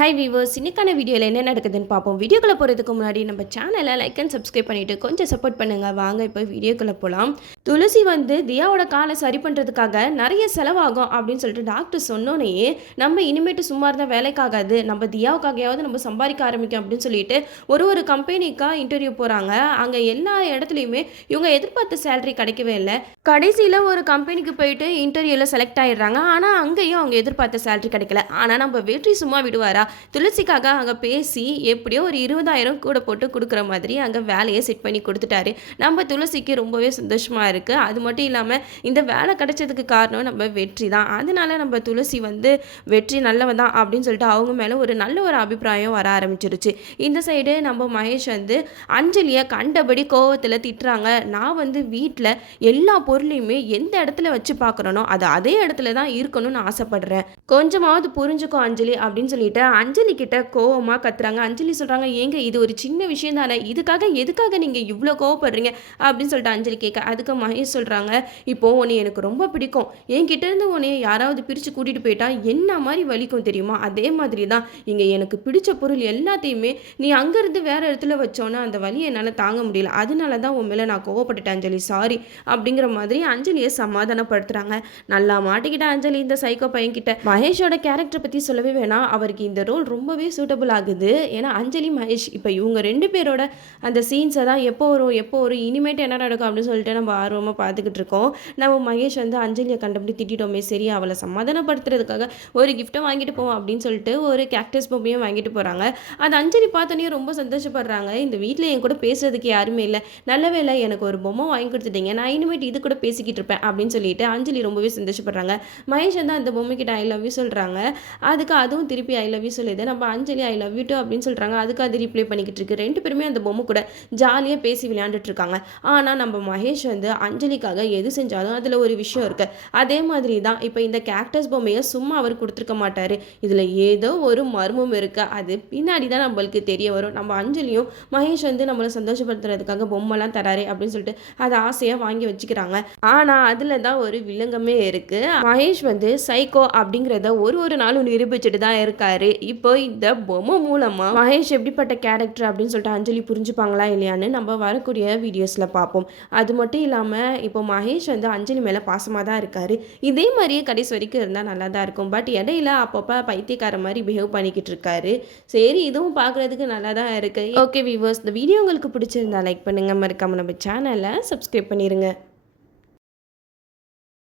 Hi viewers, இன்னைக்கான வீடியோவில் என்ன நடக்குதுன்னு பார்ப்போம். வீடியோக்குள்ளே போகிறதுக்கு முன்னாடி நம்ம சேனலை லைக் அண்ட் சப்ஸ்கிரைப் பண்ணிவிட்டு கொஞ்சம் சப்போர்ட் பண்ணுங்கள். வாங்க இப்போ வீடியோக்குள்ளே போகலாம். துளசி தியாவோட காலை சரி பண்ணுறதுக்காக நிறைய செலவாகும் அப்படின்னு சொல்லிட்டு டாக்டர் சொன்னோன்னே நம்ம இனிமேட்டு சும்மா இருந்தால் வேலைக்காகாது, நம்ம தியாவுக்காகையாவது நம்ம சம்பாதிக்க ஆரம்பிக்கும் அப்படின்னு சொல்லிட்டு ஒரு கம்பெனிக்காக இன்டர்வியூ போகிறாங்க. அங்கே எல்லா இடத்துலையுமே இவங்க எதிர்பார்த்த சேலரி கிடைக்கவே இல்லை. கடைசியில் ஒரு கம்பெனிக்கு போயிட்டு இன்டர்வியூவில் செலக்ட் ஆகிடுறாங்க. ஆனால் அங்கேயும் அவங்க எதிர்பார்த்த சேலரி கிடைக்கல. ஆனால் நம்ம வெற்றி சும்மா விடுவாரா? துளசிக்காக அங்கே பேசி எப்படியோ ஒரு 20,000 கூட போட்டு கொடுக்குற மாதிரி அங்கே வேலையை செட் பண்ணி கொடுத்துட்டாரு. நம்ம துளசிக்கு ரொம்பவே சந்தோஷமாக இருக்குது. அது மட்டும் இல்லாமல் இந்த வேலை கிடைச்சதுக்கு காரணம் நம்ம வெற்றி தான். அதனால நம்ம துளசி வெற்றி நல்லவன் தான் அப்படின்னு சொல்லிட்டு அவங்க மேலே ஒரு நல்ல ஒரு அபிப்பிராயம் வர ஆரம்பிச்சிருச்சு. இந்த சைடு நம்ம மகேஷ் அஞ்சலியை கண்டபடி கோவத்தில் திட்டுறாங்க. நான் வீட்டில் எல்லா பொருளையுமே எந்த இடத்துல வச்சு பார்க்குறனோ அது அதே இடத்துல தான் இருக்கணும்னு ஆசைப்படுறேன், கொஞ்சமாவது புரிஞ்சுக்கோ அஞ்சலி அப்படின்னு சொல்லிட்டு அஞ்சலி கிட்ட கோவமாக கத்துறாங்க. அஞ்சலி சொல்கிறாங்க, ஏங்க இது ஒரு சின்ன விஷயம் தானே, எதுக்காக நீங்கள் இவ்வளோ கோவப்படுறீங்க அப்படின்னு சொல்லிட்டு அஞ்சலி கேட்க, அதுக்கு மகேஷ் சொல்கிறாங்க, இப்போது உன்னை எனக்கு ரொம்ப பிடிக்கும், என்கிட்ட இருந்து உன்னை யாராவது பிரித்து கூட்டிகிட்டு போயிட்டா என்ன மாதிரி வலிக்கும் தெரியுமா, அதே மாதிரி தான் இங்கே எனக்கு பிடிச்ச பொருள் எல்லாத்தையுமே நீ அங்கேருந்து வேறு இடத்துல வச்சோன்னா அந்த வலியை என்னால் தாங்க முடியல, அதனால தான் உன் மேலே நான் கோவப்பட்டுட்டேன் அஞ்சலி, சாரி அப்படிங்கிற மாதிரி அஞ்சலியை சமாதானப்படுத்துகிறாங்க. நல்லா மாட்டிக்கிட்ட அஞ்சலி இந்த சைக்கோ பையன்கிட்ட. மகேஷோட கேரக்டரை பற்றி சொல்லவே வேணாம், அவருக்கு இந்த ரோல் ரொம்பவே சூட்டபுள் ஆகுது. ஏன்னா அஞ்சலி மகேஷ் இப்போ இவங்க 2 பேரோட அந்த சீன்ஸை தான் எப்போ வரும் இனிமேட்டு என்ன நடக்கும் அப்படின்னு சொல்லிட்டு நம்ம ஆர்வமாக பார்த்துக்கிட்டு இருக்கோம். நம்ம மகேஷ் அஞ்சலியை கண்டபடி திட்டிட்டோமே, சரி அவளை சமாதானப்படுத்துறதுக்காக ஒரு கிஃப்ட்டை வாங்கிட்டு போவோம் அப்படின்னு சொல்லிட்டு ஒரு கேக்டஸ் பொம்மையும் வாங்கிட்டு போகிறாங்க. அது அஞ்சலி பார்த்தோன்னே ரொம்ப சந்தோஷப்படுறாங்க. இந்த வீட்டில் என் கூட பேசுறதுக்கு யாருமே இல்லை, நல்ல வேளை எனக்கு ஒரு பொம்மை வாங்கி கொடுத்துட்டீங்க, நான் இனிமேட்டு இது கூட பேசிக்கிட்டு இருப்பேன் அப்படின்னு சொல்லிட்டு அஞ்சலி ரொம்பவே சந்தோஷப்படுறாங்க. மகேஷ் அந்த பொம்மைக்கிட்ட ஐ லவ் யூ சொல்கிறாங்க. அதுக்கு அதுவும் திருப்பி ஐ லவ் யூ சொல்லுது. நம்ம அஞ்சலி ஐ லவ் யூ டூ அப்படின்னு சொல்கிறாங்க. அதுக்கு அது ரிப்ளை பண்ணிக்கிட்டு இருக்கு. 2 பேருமே அந்த பொம்மை கூட ஜாலியாக பேசி விளையாண்டுட்டு இருக்காங்க. ஆனால் நம்ம மகேஷ் அஞ்சலிக்காக எது செஞ்சாலும் அதில் ஒரு விஷயம் இருக்கு. அதே மாதிரி தான் இப்போ இந்த கேக்டஸ் பொம்மையை சும்மா அவர் கொடுத்துருக்க மாட்டார், இதில் ஏதோ ஒரு மர்மம் இருக்கு, அது பின்னாடி தான் நம்மளுக்கு தெரிய வரும். நம்ம அஞ்சலியும் மகேஷ் நம்மளை சந்தோஷப்படுத்துறதுக்காக பொம்மைலாம் தராரு அப்படின்னு சொல்லிட்டு அதை ஆசையாக வாங்கி வச்சுக்கிறாங்க. ஆனால் அதில் தான் ஒரு வில்லங்கமே இருக்கு. மகேஷ் சைக்கோ அப்படிங்கிறத ஒரு நாளும் நிரூபிச்சுட்டு தான் இருக்காரு. இப்போ இந்த பொம்மை மூலமா மகேஷ் எப்படிப்பட்ட கேரக்டர் அப்படின்னு சொல்லிட்டு அஞ்சலி புரிஞ்சுப்பாங்களா இல்லையான்னு நம்ம வரக்கூடிய வீடியோஸ்ல பார்ப்போம். அது மட்டும் இல்லாம இப்போ மகேஷ் அஞ்சலி மேல பாசமா தான் இருக்காரு. இதே மாதிரியே கடைசி வரைக்கும் இருந்தா நல்லா தான் இருக்கும். பட் இடையில அப்பப்போ பைத்தியக்கார மாதிரி பிஹேவ் பண்ணிக்கிட்டு இருக்காரு. சரி, இதுவும் பார்க்கறதுக்கு நல்லா தான் இருக்கு. ஓகே வீவர்ஸ், இந்த வீடியோ உங்களுக்கு பிடிச்சிருந்தா லைக் பண்ணுங்க, மறக்காம நம்ம சேனலை சப்ஸ்கிரைப் பண்ணிருங்க.